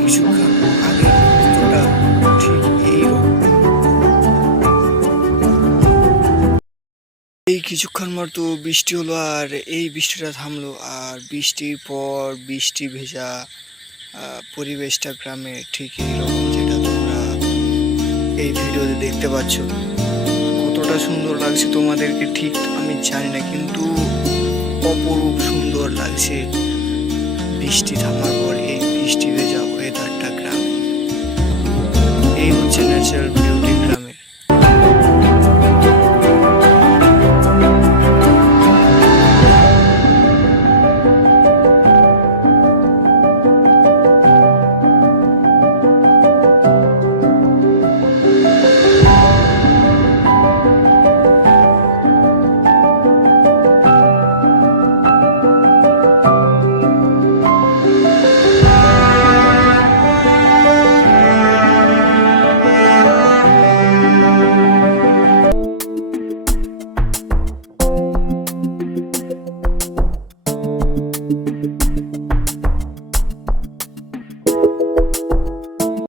কিছুক্ষণ আগের মুহূর্তটা ঠিক এইরকম এই কিছুক্ষণ মতো বৃষ্টি হলো আর এই বৃষ্টিটা থামলো আর বৃষ্টির পর বৃষ্টি ভেজা পরিবেশটা গ্রামে ঠিক এইরকম যেটা তোমরা এই ভিডিওতে দেখতে পাচ্ছ। কতটা সুন্দর লাগছে তোমাদেরকে ঠিক আমি জানি না, কিন্তু অপরূপ সুন্দর লাগছে বৃষ্টি থামার পর হয়ে ওয়েদারটা গ্রামে। এই হচ্ছে ন্যাচারাল